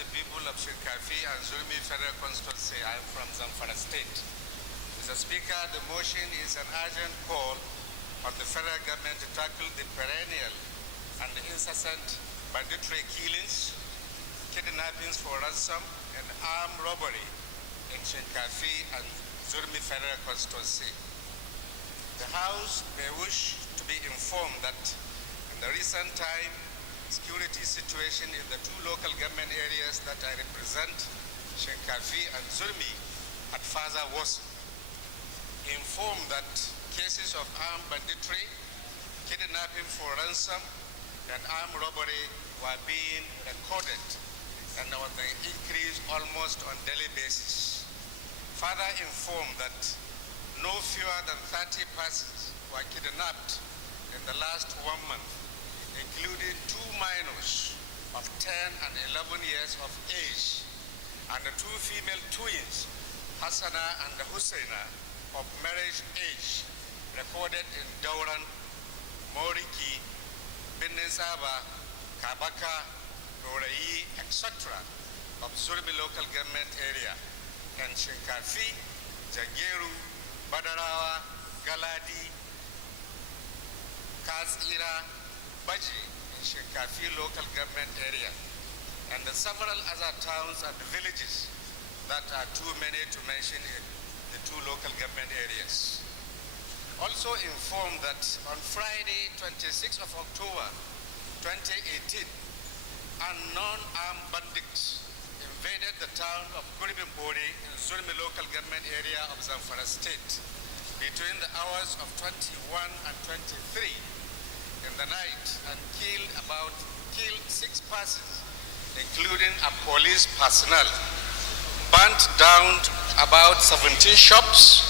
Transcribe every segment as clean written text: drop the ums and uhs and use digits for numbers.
the people of Shinkafi and Zulmi Federal Constituency. I am from Zamfara State. Mr. Speaker, the motion is an urgent call on the federal government to tackle the perennial and incessant banditry killings, kidnappings for ransom, and armed robbery in Shinkafi and Zulmi Federal Constituency. The House may wish to be informed that in the recent time, security situation in the two local government areas that I represent, Shinkafi and Zulmi, had further worsened. Informed that cases of armed banditry, kidnapping for ransom, and armed robbery were being recorded and on the increase almost on daily basis. Further informed that no fewer than 30 persons were kidnapped in the last 1 month, including 2 minors of 10 and 11 years of age, and the 2 female twins, Hassana and Husaina, of marriage age, recorded in Dauran, Moriki, Binisaba, Kabaka, Dorayi, etc. of Zulmi local government area, and Shinkafi, Jageru, Badarawa, Galadi, Kazira, Baji in Shinkafi local government area, and the several other towns and villages that are too many to mention in the 2 local government areas. Also informed that on Friday, 26th of October 2018, unknown armed bandits invaded the town of Kuribimbori in Zulmi local government area of Zamfara State between the hours of 21 and 23 in the night and killed 6 persons, including a police personnel, burnt down about 17 shops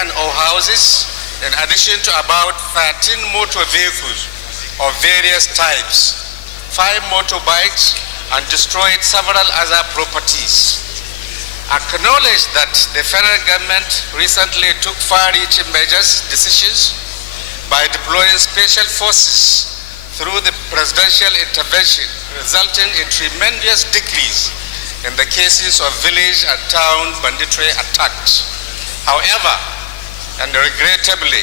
and or houses, in addition to about 13 motor vehicles of various types, 5 motorbikes, and destroyed several other properties. Acknowledged that the federal government recently took far-reaching decisions by deploying special forces through the presidential intervention, resulting in tremendous decrease in the cases of village and town banditry attacks. However, and regrettably,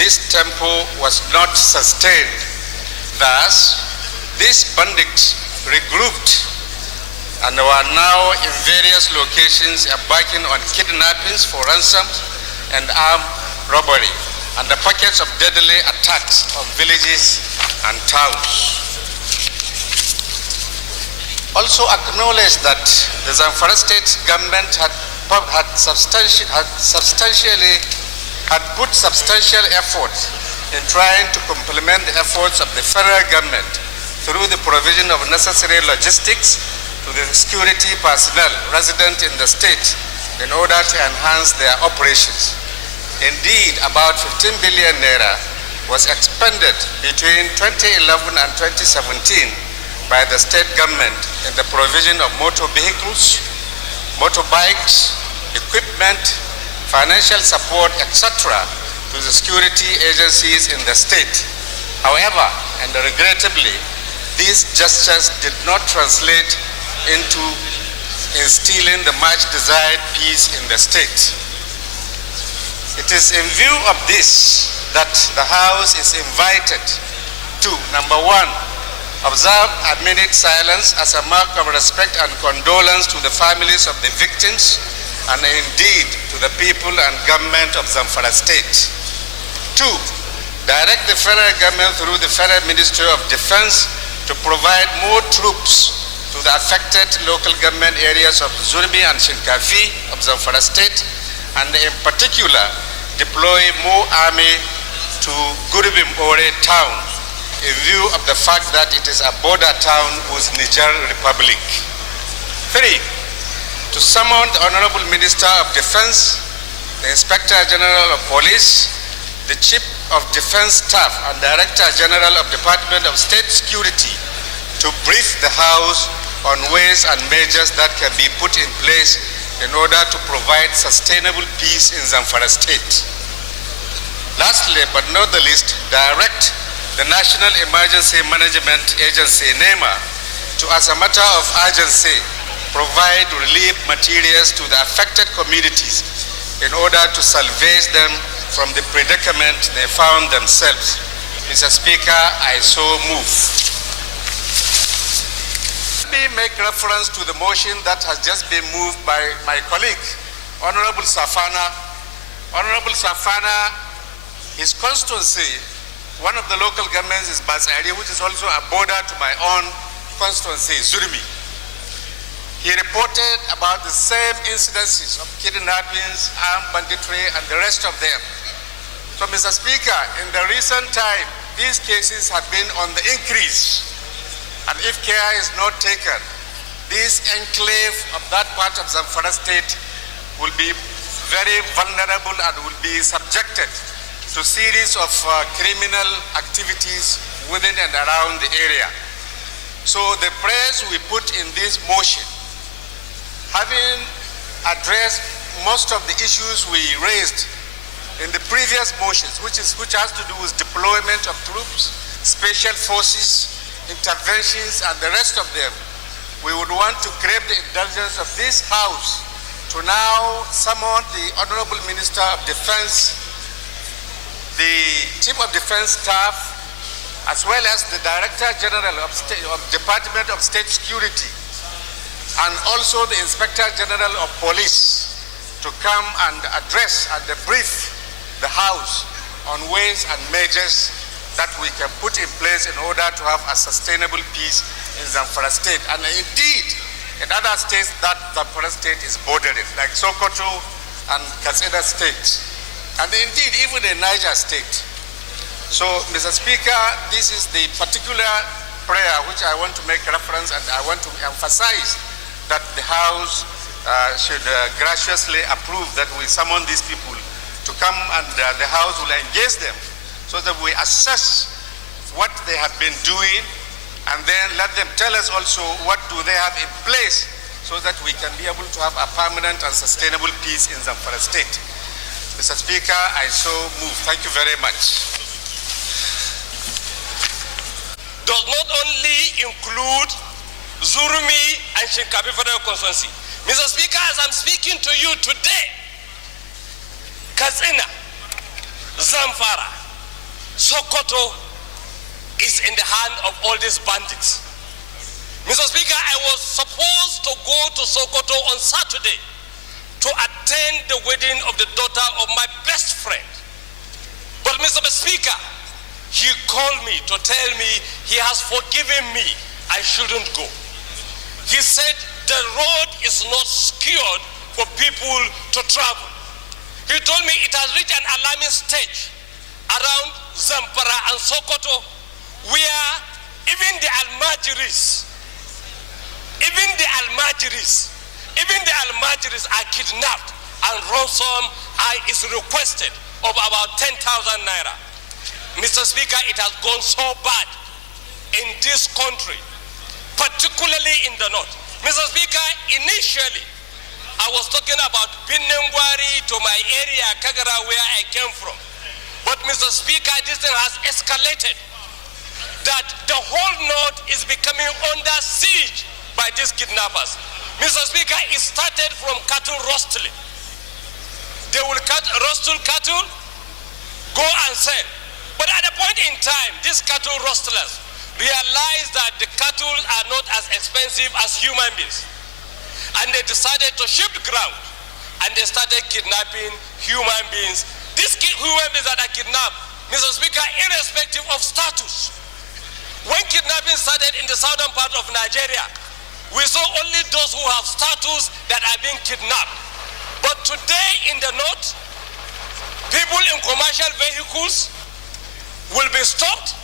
this tempo was not sustained. Thus, these bandits regrouped and were now in various locations embarking on kidnappings for ransom and armed robbery, and the pockets of deadly attacks on villages and towns. Also acknowledged that the Zamfara state government had put substantial effort in trying to complement the efforts of the federal government through the provision of necessary logistics to the security personnel resident in the state in order to enhance their operations. Indeed, about 15 billion naira was expended between 2011 and 2017 by the state government in the provision of motor vehicles, motorbikes, equipment, financial support, etc. to the security agencies in the state. However, and regrettably, these gestures did not translate into instilling the much desired peace in the state. It is in view of this that the House is invited to, number 1, observe a minute silence as a mark of respect and condolence to the families of the victims and indeed to the people and government of Zamfara State. 2, direct the federal government through the Federal Ministry of Defense to provide more troops to the affected local government areas of Zulmi and Shinkafi of Zamfara State, and in particular deploy more army to Guribimbore town in view of the fact that it is a border town with Niger Republic. 3, to summon the Honorable Minister of Defense, the Inspector General of Police, the Chief of Defense Staff and Director General of Department of State Security to brief the House on ways and measures that can be put in place in order to provide sustainable peace in Zamfara State. Lastly, but not the least, direct the National Emergency Management Agency, NEMA, to, as a matter of urgency, provide relief materials to the affected communities in order to salvage them from the predicament they found themselves. Mr. Speaker, I so move. Let me make reference to the motion that has just been moved by my colleague, Honorable Safana. Honorable Safana, his constituency, one of the local governments is Basari, which is also a border to my own constituency, Zurmi. He reported about the same incidences of kidnappings, armed banditry, and the rest of them. So, Mr. Speaker, in the recent time, these cases have been on the increase. And if care is not taken, this enclave of that part of Zamfara state will be very vulnerable and will be subjected to a series of criminal activities within and around the area. So the prayers we put in this motion, having addressed most of the issues we raised in the previous motions, which has to do with deployment of troops, special forces, interventions, and the rest of them, we would want to crave the indulgence of this House to now summon the Honorable Minister of Defense, the Chief of Defense Staff, as well as the Director General of Department of State Security, and also the Inspector General of Police to come and address and brief the House on ways and measures that we can put in place in order to have a sustainable peace in Zamfara state. And indeed, in other states that Zamfara state is bordering, like Sokoto and Katsina state, and indeed even in Niger state. So, Mr. Speaker, this is the particular prayer which I want to make reference, and I want to emphasize that the House should graciously approve that we summon these people to come, and the House will engage them so that we assess what they have been doing, and then let them tell us also what do they have in place so that we can be able to have a permanent and sustainable peace in Zamfara state. Mr. Speaker, I so move. Thank you very much. Does not only include Zurmi and Shinkapi Federal Constituency. Mr. Speaker, as I'm speaking to you today, Katsina, Zamfara, Sokoto is in the hand of all these bandits. Mr. Speaker, I was supposed to go to Sokoto on Saturday to attend the wedding of the daughter of my best friend. But Mr. Speaker, he called me to tell me he has forgiven me. I shouldn't go. He said the road is not secured for people to travel. He told me it has reached an alarming stage around Zamfara and Sokoto, where even the Almajiris are kidnapped, and ransom is requested of about 10,000 naira. Mr. Speaker, it has gone so bad in this country, particularly in the north. Mr. Speaker, initially, I was talking about Binnengwari to my area, Kagara, where I came from. But Mr. Speaker, this thing has escalated, that the whole north is becoming under siege by these kidnappers. Mr. Speaker, it started from cattle rustling. They will rustle cattle, go and sell. But at a point in time, these cattle rustlers realized that the cattle are not as expensive as human beings. And they decided to shift ground, and they started kidnapping human beings. These human beings that are kidnapped, Mr. Speaker, irrespective of status. When kidnapping started in the southern part of Nigeria, we saw only those who have status that are being kidnapped. But today in the north, people in commercial vehicles will be stopped,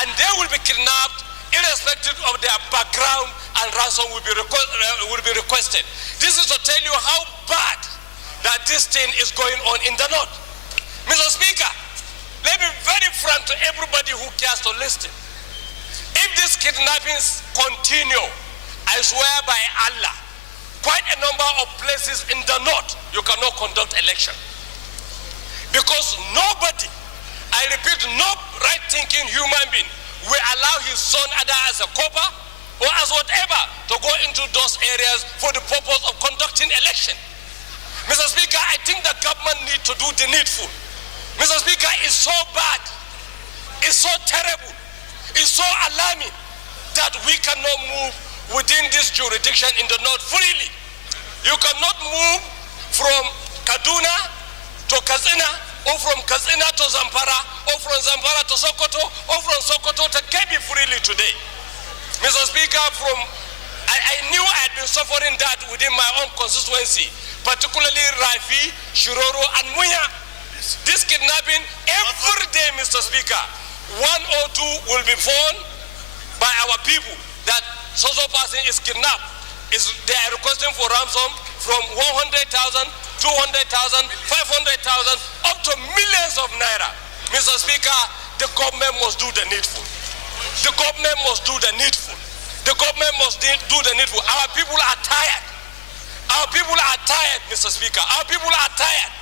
and they will be kidnapped irrespective of their background, and ransom will be requested. This is to tell you how bad that this thing is going on in the north. Mr. Speaker, let me be very frank to everybody who cares to listen. If these kidnappings continue, I swear by Allah, quite a number of places in the north, you cannot conduct election. Because nobody, I repeat, no right-thinking human being will allow his son either as a copper or as whatever to go into those areas for the purpose of conducting election. Mr. Speaker, I think the government need to do the needful. Mr. Speaker, it's so bad, it's so terrible, it's so alarming that we cannot move within this jurisdiction in the north freely. You cannot move from Kaduna to Katsina, or from Katsina to Zamfara, or from Zamfara to Sokoto, or from Sokoto to Kebbi freely today. Mr. Speaker, I knew I had been suffering that within my own constituency, particularly Rafi, Shiroro, and Muya. This kidnapping every day, Mr. Speaker. 1 or 2 will be phoned by our people that so-so person is kidnapped. They are requesting for ransom from 100,000, 200,000, 500,000, up to millions of naira. Mr. Speaker, the government must do the needful. The government must do the needful. The government must do the needful. Our people are tired. Our people are tired, Mr. Speaker. Our people are tired.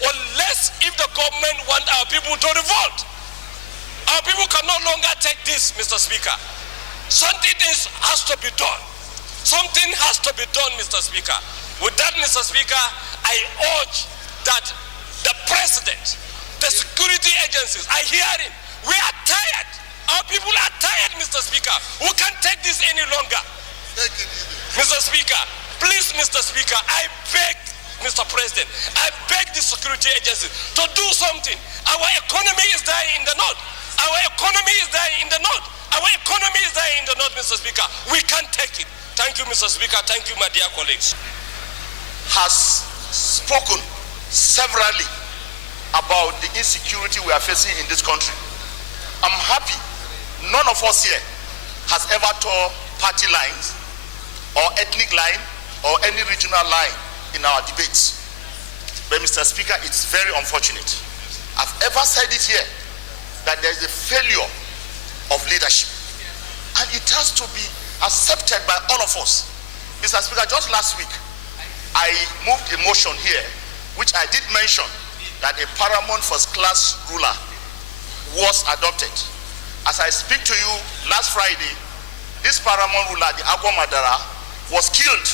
Unless if the government want our people to revolt. Our people can no longer take this, Mr. Speaker. Something has to be done. Something has to be done, Mr. Speaker. With that, Mr. Speaker, I urge that the president, the security agencies are hearing. We are tired. Our people are tired, Mr. Speaker. We can't take this any longer. Mr. Speaker, please, Mr. Speaker, I beg, Mr. President, I beg the security agencies to do something. Our economy is dying in the north. Our economy is dying in the north. Our economy is dying in the north, Mr. Speaker. We can't take it. Thank you, Mr. Speaker. Thank you, my dear colleagues. Has spoken severally about the insecurity we are facing in this country. I'm happy none of us here has ever tore party lines or ethnic line or any regional line in our debates. But Mr. Speaker, it's very unfortunate. I've ever said it here that there is a failure of leadership, and it has to be accepted by all of us. Mr. Speaker, just last week I moved a motion here which I did mention that a paramount first class ruler was adopted. As I speak to you, last Friday, this paramount ruler, the Agwa Madara, was killed.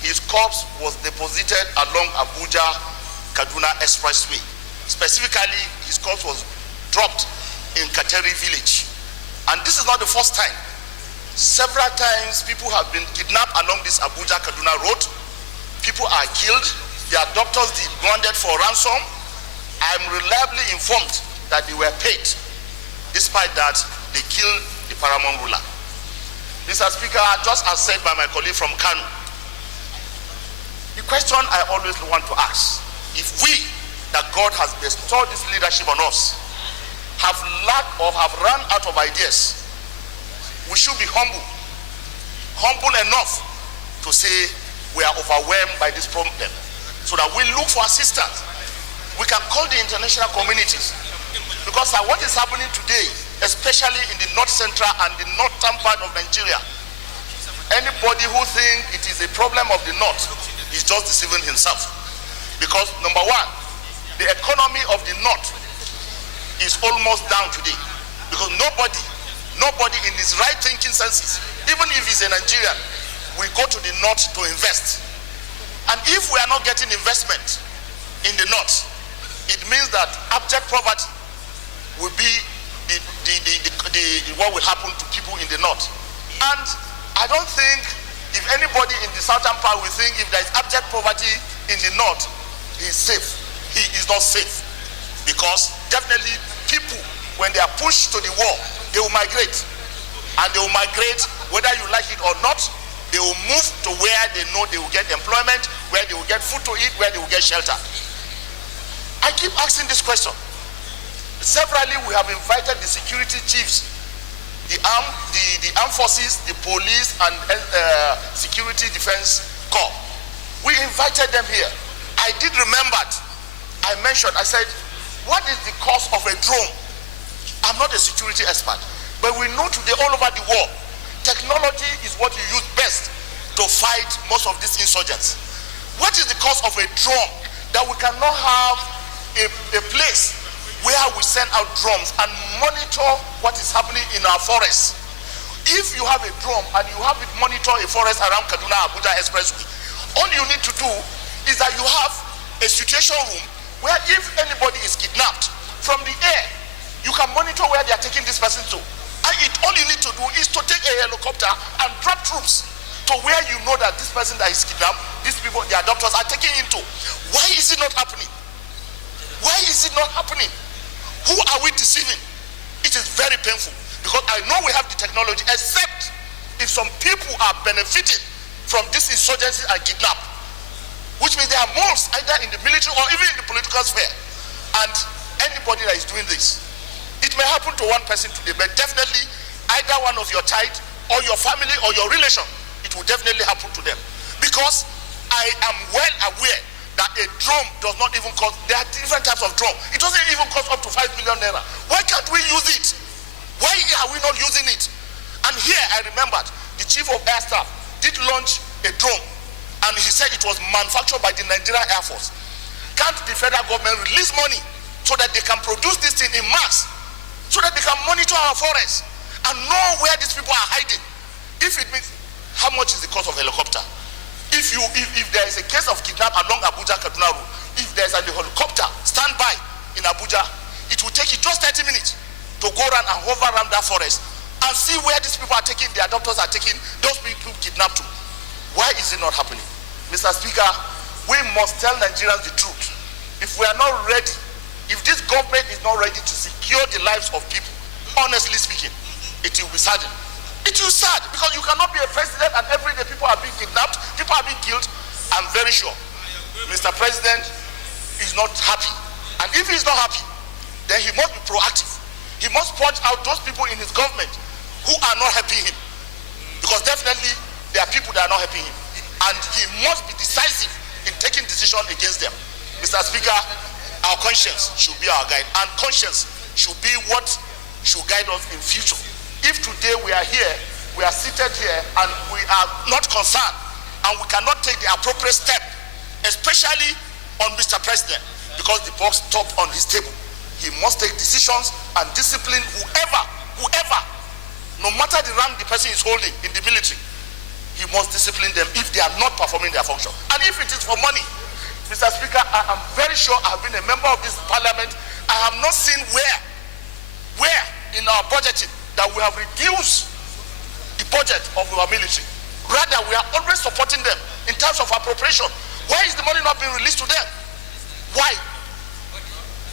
His corpse was deposited along Abuja-Kaduna Expressway. Specifically, his corpse was dropped in Kateri village. And this is not the first time. Several times people have been kidnapped along this Abuja-Kaduna road. People are killed. Their doctors demanded for ransom. I'm reliably informed that they were paid. Despite that, they killed the paramount ruler. Mr. Speaker, just as said by my colleague from Kano, the question I always want to ask, if we, that God has bestowed this leadership on us, have lacked or have run out of ideas, we should be humble enough to say we are overwhelmed by this problem, so that we look for assistance. We can call the international communities, because what is happening today, especially in the north central and the northern part of Nigeria, anybody who thinks it is a problem of the north is just deceiving himself. Because number one, the economy of the north is almost down today, because nobody in his right thinking senses, even if he's a Nigerian, will go to the north to invest. And if we are not getting investment in the north, it means that abject poverty will be what will happen to people in the north. And I don't think if anybody in the southern part will think if there is abject poverty in the north, he is safe. He is not safe, because definitely people, when they are pushed to the wall, they will migrate, and they will migrate whether you like it or not. They will move to where they know they will get employment, where they will get food to eat, where they will get shelter. I keep asking this question. Severally, we have invited the security chiefs, the armed forces, the police, and security defense corps. We invited them here. I did remember, I said, what is the cost of a drone? I'm not a security expert, but we know today all over the world, technology is what you use best to fight most of these insurgents. What is the cost of a drone that we cannot have a place where we send out drones and monitor what is happening in our forests? If you have a drone and you have it monitor a forest around Kaduna Abuja Expressway, all you need to do is that you have a situation room where if anybody is kidnapped from the air, you can monitor where they are taking this person to. And all you need to do is to take a helicopter and drop troops to where you know that this person that is kidnapped, these people, their doctors are taking him to. Why is it not happening? Why is it not happening? Who are we deceiving? It is very painful because I know we have the technology, except if some people are benefiting from this insurgency and kidnap, which means they are most either in the military or even in the political sphere. And anybody that is doing this, it may happen to one person today, but definitely either one of your child or your family or your relation, it will definitely happen to them. Because I am well aware that a drone does not even cost, there are different types of drone. It doesn't even cost up to 5 million naira. Why can't we use it? Why are we not using it? And here I remembered the chief of air staff did launch a drone, and he said it was manufactured by the Nigerian Air Force. Can't the federal government release money so that they can produce this thing in mass, so that they can monitor our forests and know where these people are hiding? If it means, how much is the cost of helicopter? If there is a case of kidnap along Abuja Kaduna Road, if there is a helicopter standby in Abuja, it will take you just 30 minutes to go around and hover around that forest and see where these people are taking, their doctors are taking those people kidnapped to. Why is it not happening? Mr. Speaker, we must tell Nigerians the truth. If we are not ready, if this government is not ready to secure the lives of people, honestly speaking, it will be saddening. It will be sad because you cannot be a president and every day people are being kidnapped, people are being killed. I'm very sure Mr. President is not happy. And if he's not happy, then he must be proactive. He must punch out those people in his government who are not helping him. Because definitely there are people that are not helping him. And he must be decisive in taking decisions against them. Mr. Speaker, our conscience should be our guide. And conscience should be what should guide us in future. If today we are here, we are seated here, and we are not concerned, and we cannot take the appropriate step, especially on Mr. President, because the boss stopped on his table. He must take decisions and discipline whoever, no matter the rank the person is holding in the military, he must discipline them if they are not performing their function. And if it is for money, Mr. Speaker, I am very sure I have been a member of this parliament. I have not seen where in our budgeting that we have reduced the budget of our military. Rather, we are always supporting them in terms of appropriation. Why is the money not being released to them? Why?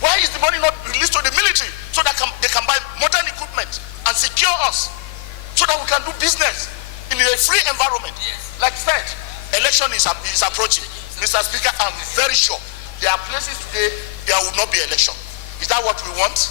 Why is the money not released to the military so that they can buy modern equipment and secure us so that we can do business in a free environment? Like I said, election is approaching. Mr. Speaker, I'm very sure there are places today there will not be election. Is that what we want?